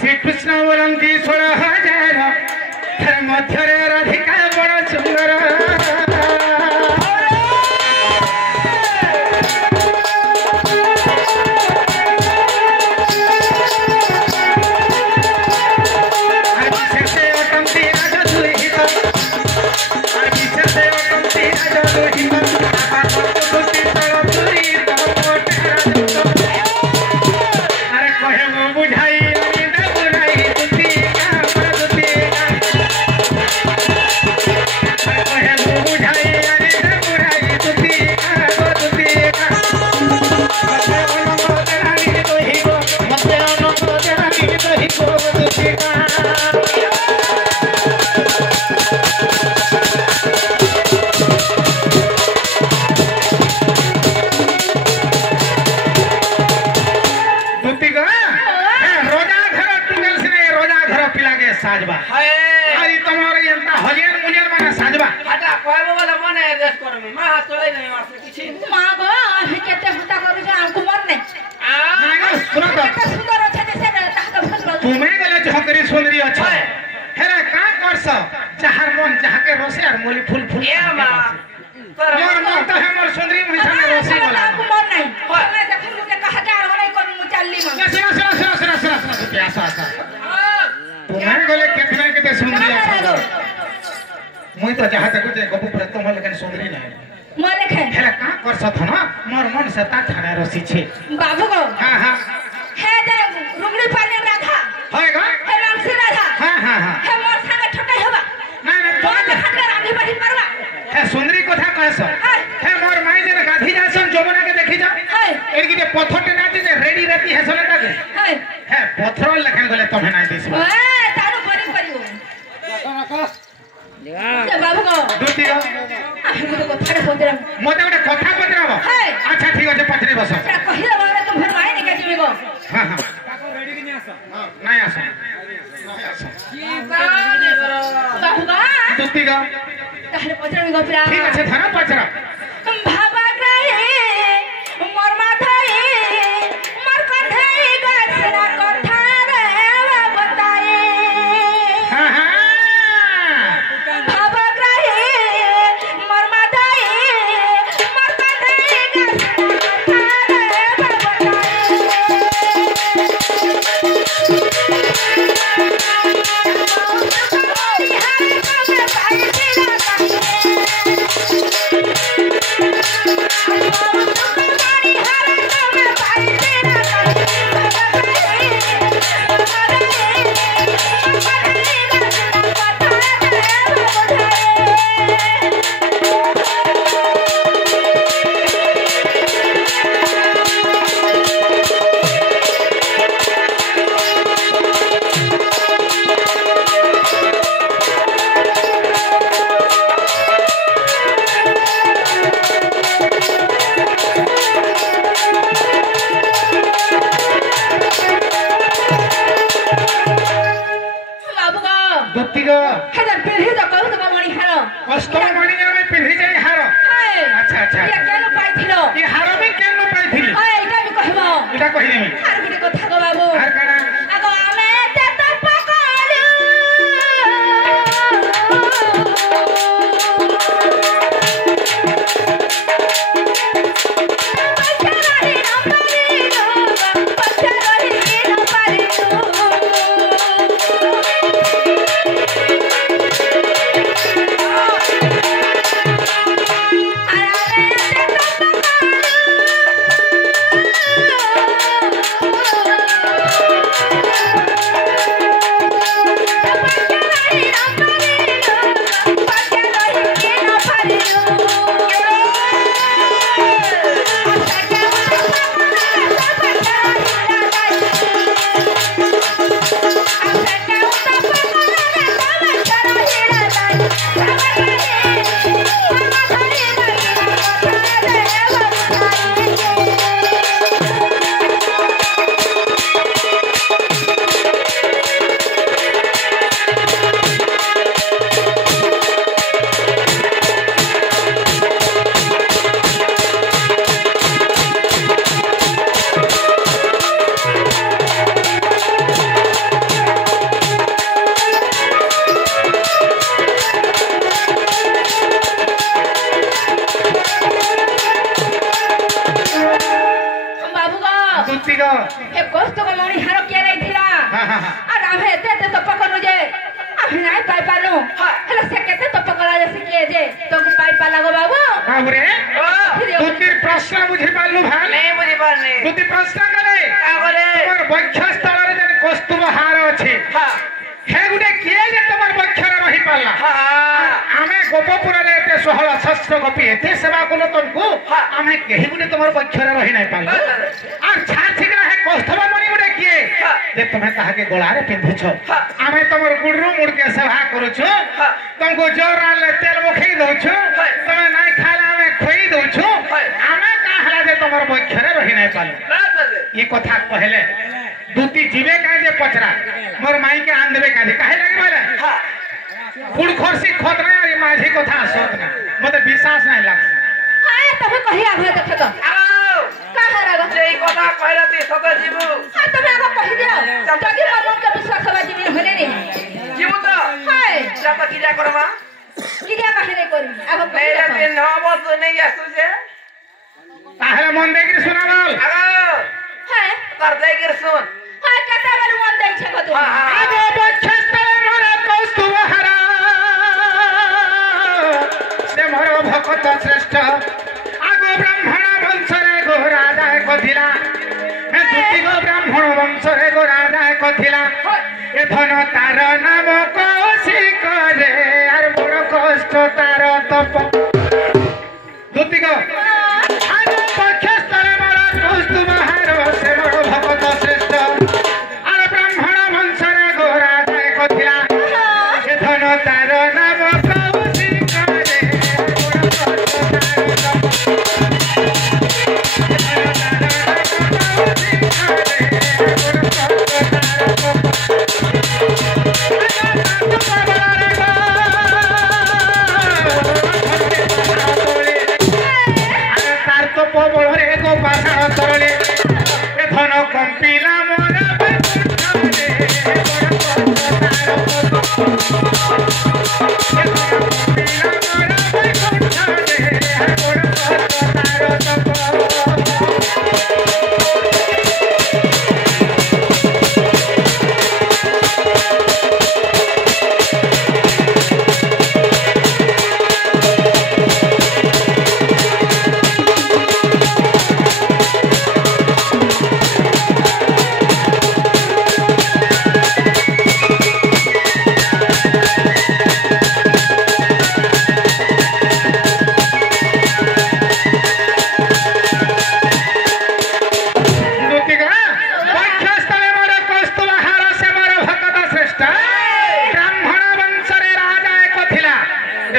श्री कृष्ण वरंती 16,000 थर मध्यरे राधिका बड़ा सुंदर साजबा अरे तुम्हारे यंता हलियन मुलियन माने साजबा हटा कहबो वाला मने एडजस्ट कर में मां चले नहीं मार से किछि मां गो हे केते हुता करू जे हमको मन नहीं ना सुनो तो केते सुंदर अछि जैसे ताहा तो भल तुम्हें गले झकरी सुंदरी अच्छा हेरा का करस चाहर मन चाहके रोसे और मोली फूल फूल ए मां मोर मन तो है मोर सुंदरी महिषा में रोसे वाला हमको मन नहीं मैं देखन के कहा जा होने को मुचल्ली मन सुनो प्यासा आसा तुम्हें गले केतना केते सुंदरी अच्छा मुई तो चाहते को जे गपु पर तुम लेकिन सुंदरी नहीं मोर देखे हेरा का करस धन मोर मन से ता ठाड़ा रसी छे बाबू गो हां हे जे रुगड़ी पानी राधा होएगा हे रामसी राधा हां हे मोर संगे ठटे होबा नहीं तो खंडे राधी बढ़ी परवा हे सुंदरी कथा कहस हे मोर माई जे गाधी जासन जमुना के देखि जा एर की जे पत्थर ना जे रेडी रहती है सलेटा के हे पत्थर लखन गले तमे नाही दिसबा ए तारू बरी परियो ए बाबू गो दुती गो आही तो कथा पतरा मते गोटे कथा पतराबो अच्छा ठीक अछि पछरे बस कहिला बारे तुम भर माई नहीं के गो हां रेडी कि नहीं आसा नहीं आसा की बाने करो बाबू गो दुती गो तारे पतरा में गो पिरा ठीक अछि धरा पछरा भाबा गए मोर माथाए मोर कथाए गसरा कथा रे बताए हां भाबा गए मोर माथाए मोर कथाए गसरा कथा दुती गो हेदर पिरही तो कहू तो मणि हारो अष्टम मणि में पिंधी जाई हार अच्छा ये केनो पाइथिलो ये हार भी केनो पाइथिली एटा भी कहबो एटा कहि देमी आर गुटे कथा गो बाबू आर काना आगो आमे ते तो पकालू दुतिग हे कौस्तुभ मणि हार के रे थिला और आमे एते तप करू जे आमे नाइ पाइ पानु हला से केते तप करा जे सिके जे तो को पाइ पाला गो बाबू बाबू रे दुतिर प्रश्न बुझि पालु भाई नहीं बुझी पारने दुति प्रश्न करे तोर बक्षस्थल रे जने कौस्तुभ हार अछि हे गुटे किए जे तोर बक्षर रहि पाला आमे गोपपुर रे एते 16 सहस्र गोपी एते सेवा कोलो तुमको आमे केहि गुटे तोर बक्षर रहि नै पाला और छाछिकरा है कौस्तुभ मणि गुटे किए जे तुम्हें कहा के गोला रे पिंधुछो आमे तोर गुडरू मुड़ के सेवा करूछु तुमको जोर आले तेल मुखई दउछु तमे नाइ खाला आमे खोई दउछु आमे काहला जे तोर बक्षर रहि नै पाला ये कथा कहले दुती जीवे काहे जे पचरा मोर माई के आन देबे काहे काहे लागे बोले फुड़ खरसी खोद ना ये माझी कथा सोत ना मते विश्वास नै लाग हां तबे कहिया होय देख तो कहा रा जे कथा कहला ती सदा जीवु हां तबे आगो कहि दियो जदी मन के विश्वास होबा जीवन होले रे जीवु तो हाय जब किया करबा किया कहे नै करी आगो पहले दिन नव तो नहीं आसु जे ताहले मन देगिर सुनावल आगो हाय कर देगिर सुन हाय कता वाल मन दै छ बतु आगो बक्षस्थल मोर कौस्तुभ हरा से मोर भक्त श्रेष्ठ आगो ब्राह्मण वंश रे गो राजा कथिला हे दुति गो ब्राह्मण वंश रे गो राजा कथिला ए धन तार नाम कौशिक रे आर बड़ कष्ट तार तप दुति गो आगो बक्षस्थल मोर कौस्तुभ हार से मोर भक्त श्रेष्ठ आर ब्राह्मण वंश रे गो राजा कथिला ए धन तार नाम कौशिक रे बड़ कष्ट तार तप धन कंपिला मोर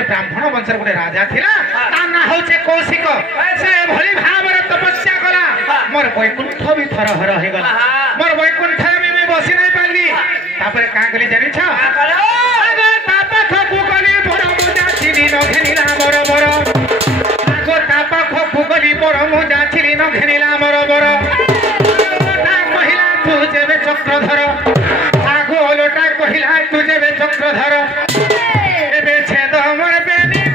ब्राह्मण वंश गोटे राजा थिला ता ना होचे कौशिक से भली भाबरे तपस्या कला मोर वैकुंठ भी थरहर हे गला मोर वैकुंठ में बसी नहीं पाली तापरे का कली जानि छ आगो तापा खपु कली बड़ मुजा छिरी न घेनिला मोर मोर आगो तापा खपु कली बड़ मुजा छिरी न घेनिला मोर मोर लोटा कहिला तू जेबे चक्रधर आगो लोटा कहिला तू जेबे चक्रधर एबे छेद मोर बेनी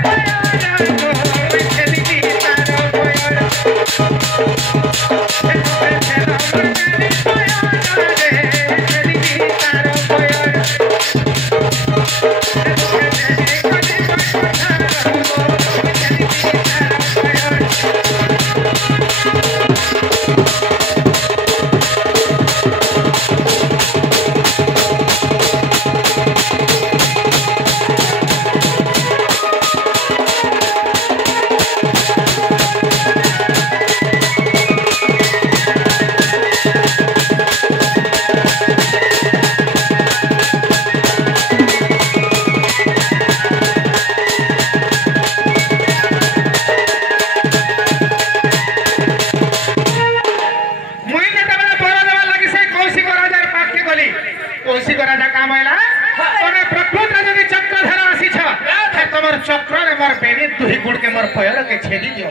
दुही गुड़ के मोर पैर के छेदी दियो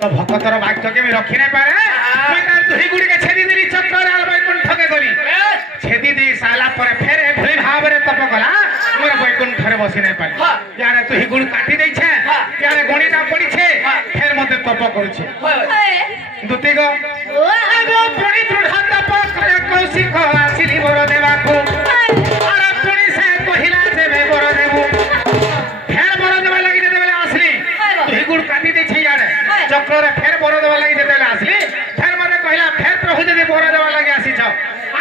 तो भक्तर वाक्य के मैं रखी नहीं पारे मैं तार दुही गुड़ के छेदी देली चक्र रे वैकुंठ के गली छेदी दी साला पर फेर भली भाव रे तप कला मोर वैकुंठ रे बसी नहीं पारे यार दुही गुड़ काटी दै छे यार गणिता पड़ी छे फेर मते तप करू छे दुती गो आगो पड़ी कौशिक आसिली बर देवाकू अरे पुणी से कहिला जेबे बर देबू फेर बर देबा लागि जेतेबेले आसली दुई गुड़ काटी दे छै यार चक्र रे फेर बर देबा लागि जेतेबेले आसली फेर मने कहिला फेर प्रभु जदी बर देबा लागि आसी छ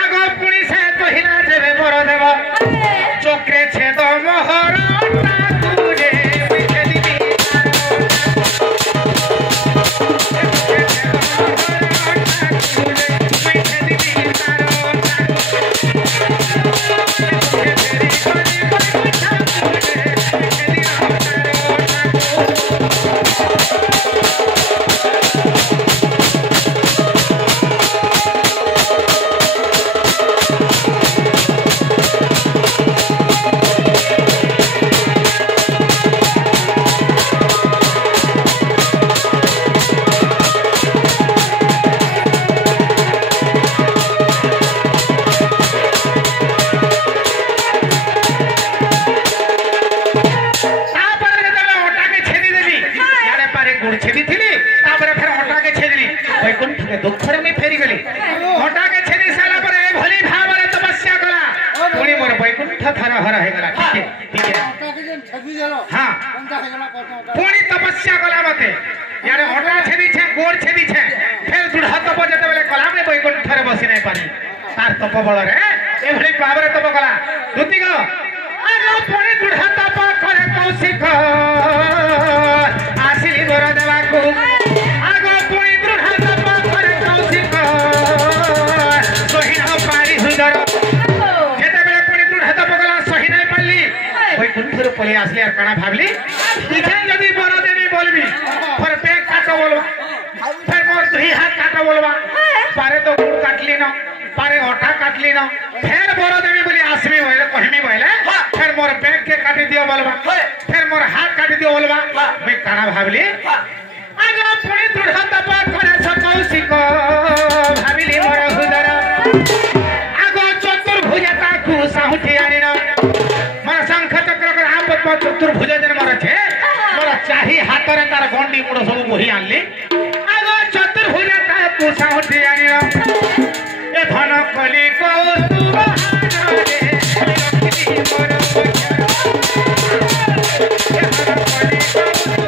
आगो पुणी से कहिला जेबे बर देबो चक्रे छेद मोहर ताकुरे मिठे दिबी दुखरे में फेरी गली घटा के छेदी साला पर ए भली भावरे तपस्या कला पुणी मोर बैकुंठ थर हर हे गला ठीक है हां पुणी तपस्या कला मते यारे हटा छेदी छे गोड़ छेदी छे फेर दुढ़ तप जते बेले कला में बैकुंठ रे बसी नै पानी तार तप बल रे ए भली भावरे तप कला दुती गो आगो पुणी दुढ़ तप करे कौशिक आसिली बर देवाकू आगो पुणी दुढ़ तप जेतेबेले पुणी दृढ़ तप कला सही नहीं पाली बैकुंठर पले आसले आर काना भाबली पीछे जदी बर देवी बोलबी फिर पेट काटो बोलबा फिर मोर दुही हाथ काटो बोलबा पारे तो गुड़ काटली न पारे ओठा काटली न फिर बर देवी बोली आसमी होइले कहमी होइले फिर मोर पेट के काटी दियो बोलबा फिर मोर हाथ काटी दियो बोलबा मैं काना भाबली आगे पुणी दृढ़ तप करे कौशिक भाबिली मोर हुदर साहुठी आनी न मन शंख चक्र कर आप चतुर्भुज जन मर छे मोर चाही हाथ रे तार गंडी मुड़ सब बोही आनली आगो चतुर्भुज ता को साहुठी आनी न ए धन कली कौस्तुभ हारे रखली मोर बचर ए धन कली कौस्तुभ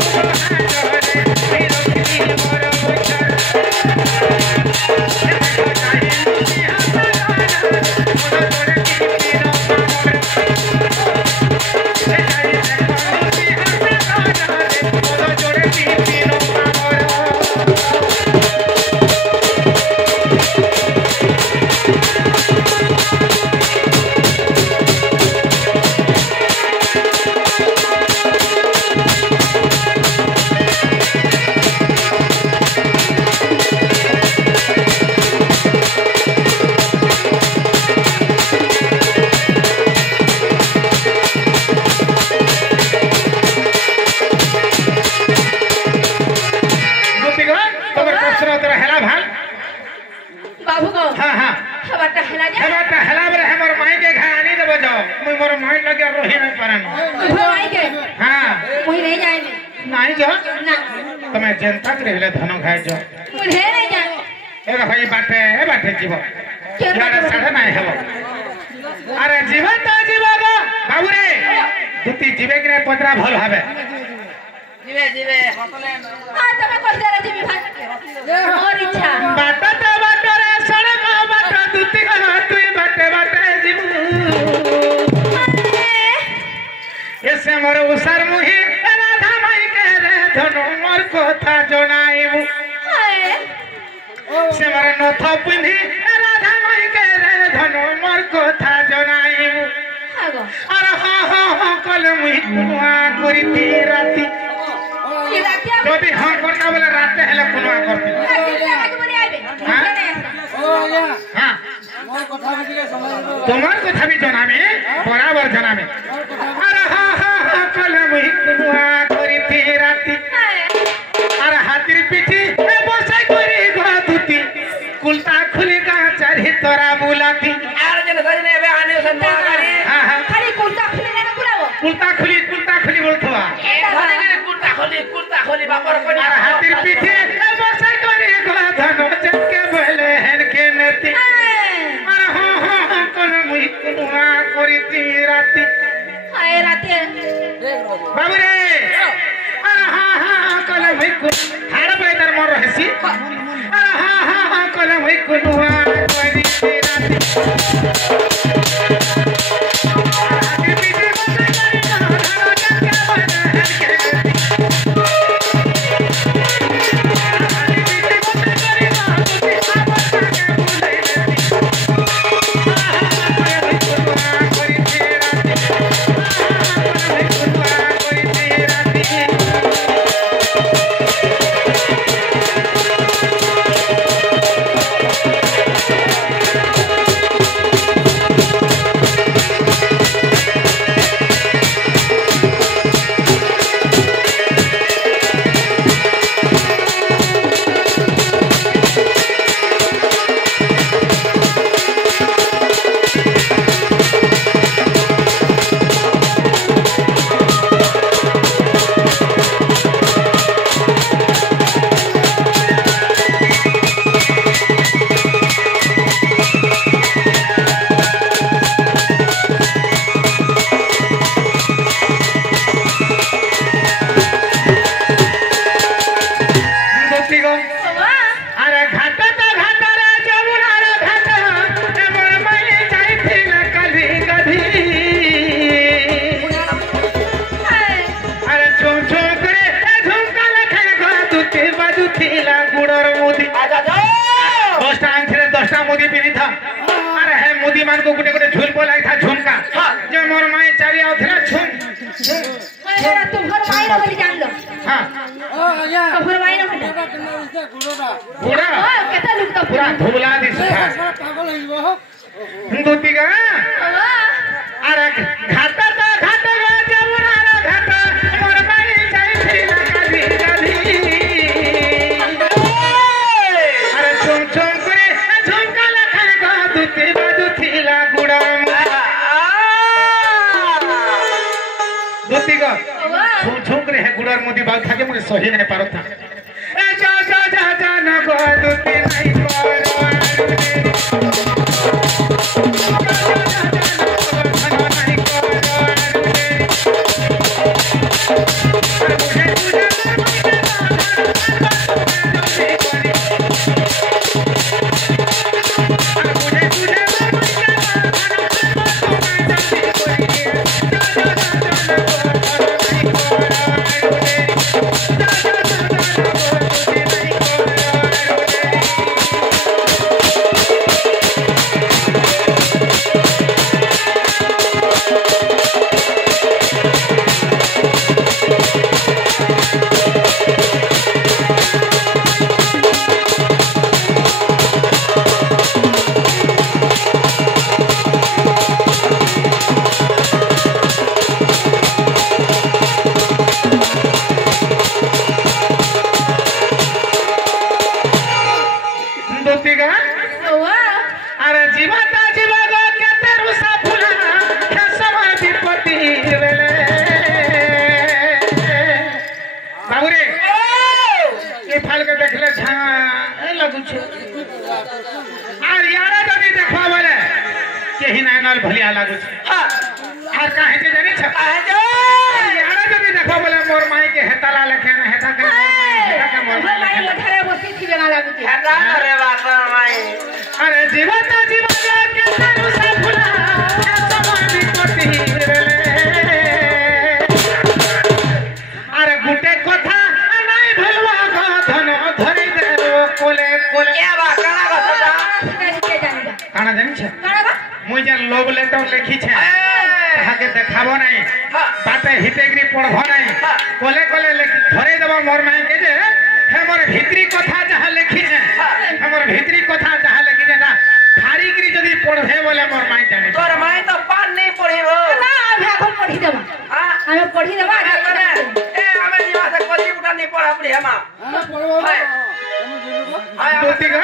हारे रखली मोर बचर तमे जनता के रहले धन खाए जो मुझे नहीं जान ए बाटे जीव यार साढ़े नहीं हेबो अरे जीवन तो जीव गो बाबू रे दुती जीवे के पतरा भल भाबे जीवे हतले हां तमे कर दे रे जीवी भाई और इच्छा बाटा तो बाटा रे सड़क बाटा दुती का तू बाटे जीव ऐसे मोर उसार मुही राधा माई के रे धनु मोर कथा जणाइबू से मोर नथ पिंधी राधा माई के रे धनु मोर कथा जणाइबू अरे हां कल मुही कुआ करिती राती जदी हां करता बोले रात हेले कुआ करती हां तुम्हार कथा भी जनामी बराबर जनामी अरे हां कल मुही कुआ करिती राती अरे हाथीर पिठी बसाई करी दुती कुलता खुली का चारी तोरा बुलाती आर जन सजने बे आने संता करी हां खाली कुलता खुली ना बुलावो कुलता खुली बोलथवा कुलता खोली बापर कोनी अरे हाथीर पिठी बसाई करी धनो चके बोले हन के नती अरे ଯାଇଥିଲା ଗୁଡର ମୁଦି आजा जा 10ଟା ଆଙ୍ଖିରେ 10ଟା ମୁଦି ପିନ୍ଧିଥା ଆରେ हे मुदी मान को गुटे गुटे झुल बोलाई था झुमका जे मोर माई चारी आउथला झुम मेरा तुमहर माई न बोली जान लो हां ओ आजा तुमहर माई न बोली गुड़ा केता लोग तो पूरा धुबला दिस पागल हो हो दुती का अरे घाटा तो घाटा गे जमुना रे घाटा मोर माई जाईथिला गाधी गाधी अरे झुम झुम करे झुमका लखन का दुती बाजू थिला गुड़ा दुती का झुम झुम करे है गुड़ार मोदी बाल खाके मुझे सही नहीं पारो था ए जा जा जा जा न गो दुती नहीं भलिया लागू आर काहे के जानी छ काहे जो यारा जदी देखो बोले मोर माई के हेताला लखे न हेता के मोर माई मोठरे बसी थिबे ना लागू हेता रे बात माई अरे जीवता जीवन के तारू सा फुला समाधि पति बेले अरे गुटे कथा नाही भलवा का धन धरि देरो कोले कोले ए बा काना कथा के जानी काना जानी छ काना मुई जे लोभ लेटर लिखी छे ताके देखाबो नहीं बाते हितेग्री पढ़बो नहीं कोले कोले लिखि धरे देबो मोर माई के जे हमर भीतरी कथा जहा लिखी छे हमर भीतरी कथा जहा लिखी छे ना थारीगिरी जदी पढ़बे बोले मोर माई जाने तोर माई तो पान नहीं पढ़िबो ना आमे এখন পড়ি দেবা हां आमे पढ़ी देबा ए हमें जीवा से कोली उठा नहीं पढ़ा पड़ी हम पढ़बो हां दोती का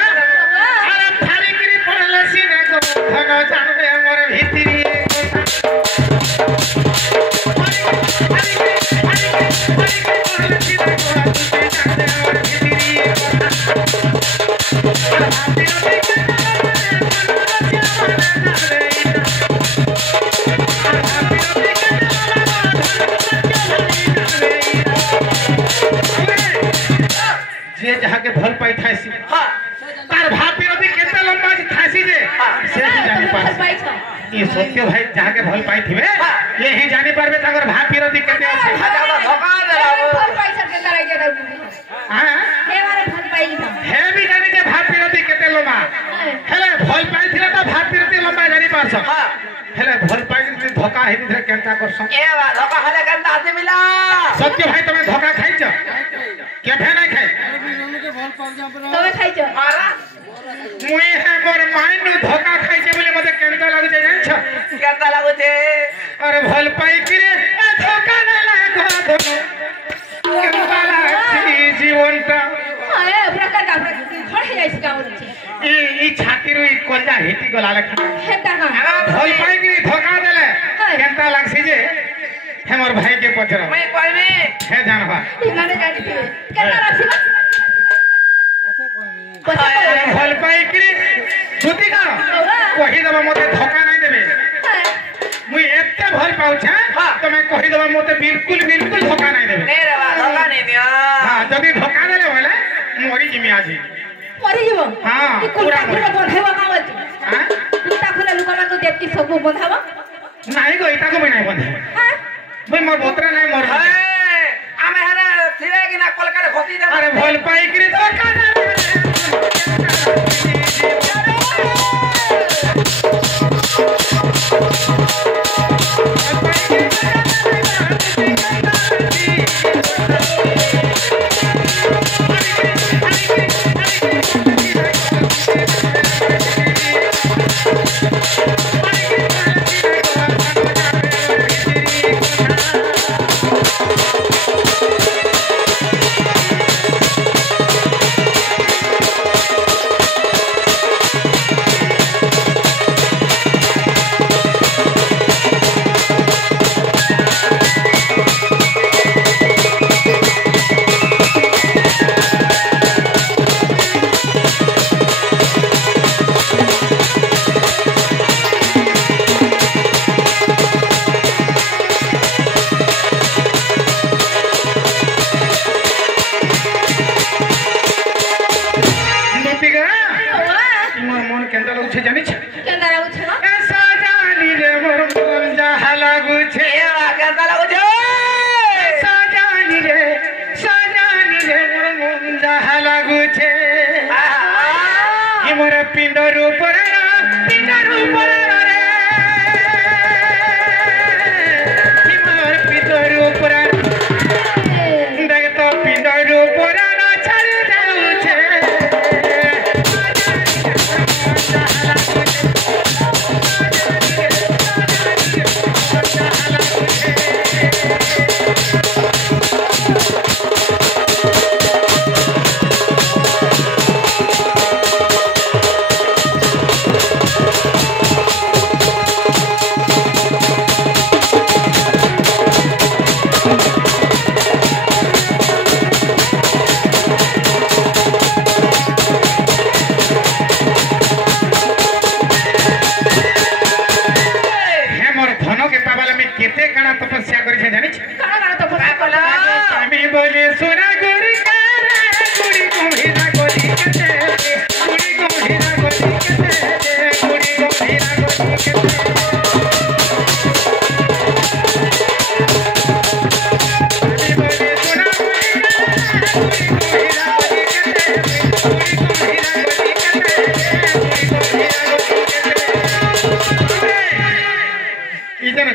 अरे थारीगिरी पढ़ले सीने को धन जानबे हमर भीतरी जे जहाँ के भल पाई था सी हां तार भापी रवि केते लंबा थासी जे से ही जानी पास ये सत्य भाई जहाँ के भल पाई थिबे ये ही जानी पारबे ताकर भापी रवि केते अछि हजार धोखा दे फल पैसा के तरह के हां हे मारे फल पाई हे भी जानी जे भापी रवि केते लंबा हेले भल पाई थिला तो भापी रवि लंबा जानी पारस हां हेले भल पाई थी धोखा हेती थरे केनता करस ए बा धोखा हले केनता आसे मिला सत्य भाई तमे धोखा खाइ छ के फे नहीं खाइ तमे खाइ छ मारा मुई है मोर माइन धोखा खाइ छ बोले मते केनता लागु छै जान छ केनता लागु छे अरे भल पाई कि रे धोखा न लागो धोनो केनता लागि जीवनटा ए प्रकार का खड़े जाइस का होछि ई छाती रो ई कोंजा हेती गला लखा हेता का भल पाई कि धोखा देले केनता लागसी जे हमर भाई के पचरा मैं कहबे हे जानबा माने जानि थिबे केता राखिबा अरे भल पाई कि जुती का कहि दबा मते धोखा नहीं देबे मुई एते भल पाउ छ तो मैं कहि दबा मते बिल्कुल बिल्कुल धोखा नहीं देबे नहीं रे बा धोखा नहीं दियो हां जदी धोखा देले बोले मोरी जिमी आजी मरि जीवो हां पूरा पूरा बंधावा कावत हां कुत्ता खुला लुकाना को देख के सब बंधावा नहीं गो इता को मैं नहीं बंधे हां भाई मोर बोतरा नहीं मोर आमे हरे ছিড়ে কিনা কলকারে ঘষি দে আরে ভুল পাইকরি তো কানা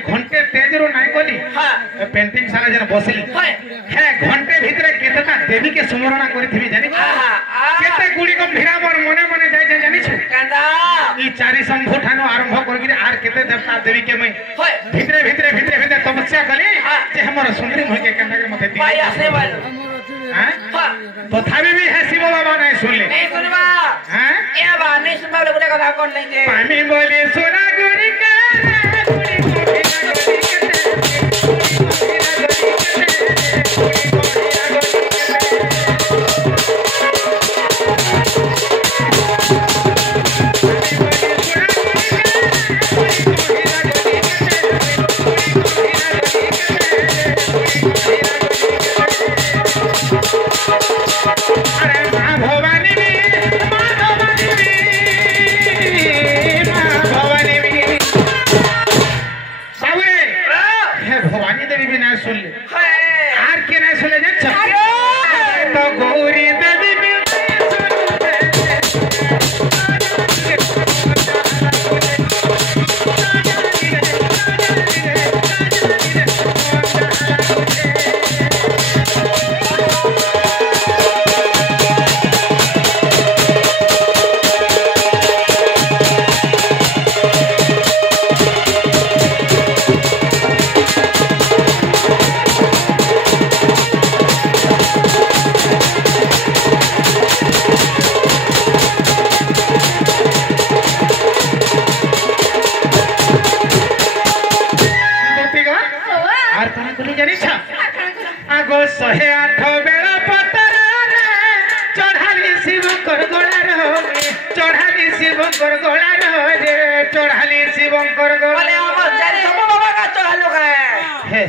घंटे तेजरो नाई बोली पेंटिंग सारा जन बसली है घंटे भीतर केतना देवी के स्मरण करी थी जानी केते गुडी को भिरा मोर मने मने जाय जाय जानी छु कांदा ई चारि शंभु ठानो आरंभ करके आर केते देवता देवी के मैं भीतर भीतर भीतर भीतर तपस्या कली जे हमर सुंदरी होय के कांदा के मथे दी भाई आसे वाल हां तथापि भी है शिव बाबा नहीं सुनले नहीं सुनबा हां ए बा नहीं सुनबा बोले कथा कोन नहीं जे पानी बोले सोना गुरी के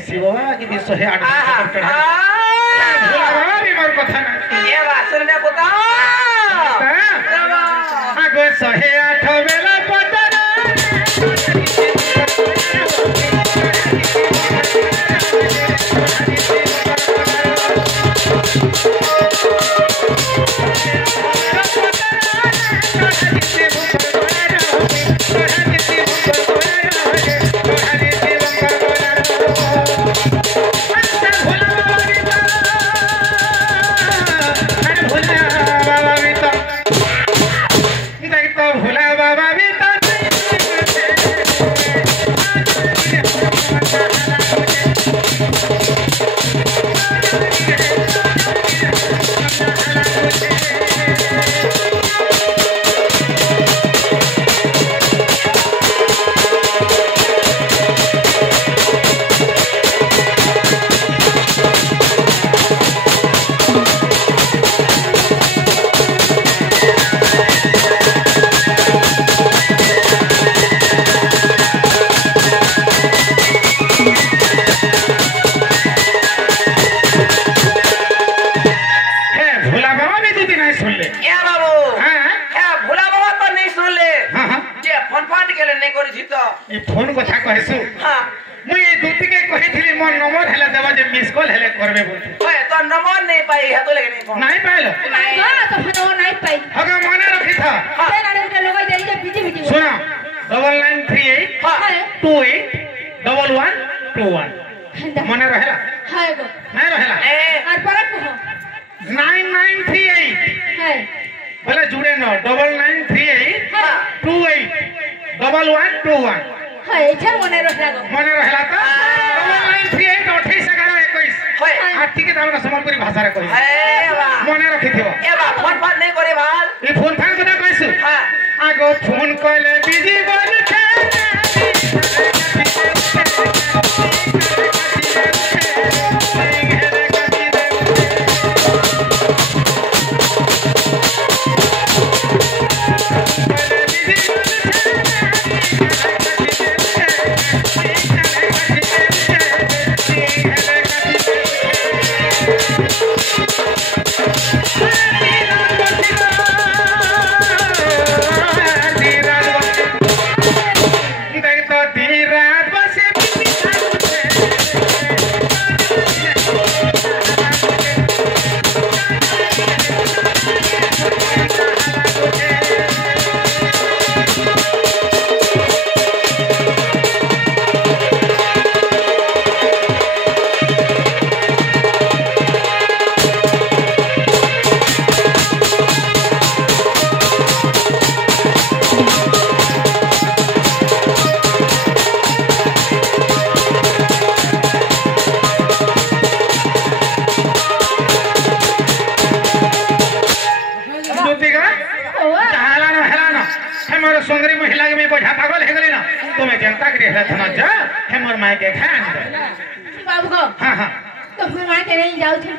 शिव बाबा की भी 108 कथा ना ये बात सुनने बता आगो 108 बेला पतरा फोन कथा कहसु मुई ए दुती के कहिथिली मोर नंबर हेला देबा जे मिस कॉल हेले करबे बोलते ओए तो नंबर नहीं पाई है तो लेके नहीं फोन नहीं पाइलो हां तो फोन नहीं पाई हगा मने रखी था ते नारे के लोग दे जे बिजी बिजी सुना 9938 28 1121 मने रहेला हाय गो नहीं रहेला और पर को 9938 है बोले जुड़े न 9938 28 1121 हाय इधर मने रहेला गो मने रहेला तो 9938 28 11 21 होय आठी के दाम संबलपुरी भाषा रे कहि ए बा मने रखी थिबो ए बा फोन नहीं करे भाल ई फोन फान कदा कहसु हां आगो फोन कइले बिजी बोल छे सुंदरी महिला के मैं बोझा पागल है गली ना तुम्हें जनता के लिए धनंजय है मोर माई के खान बाबू को हां हां तो फिर मां के नहीं जाऊ छी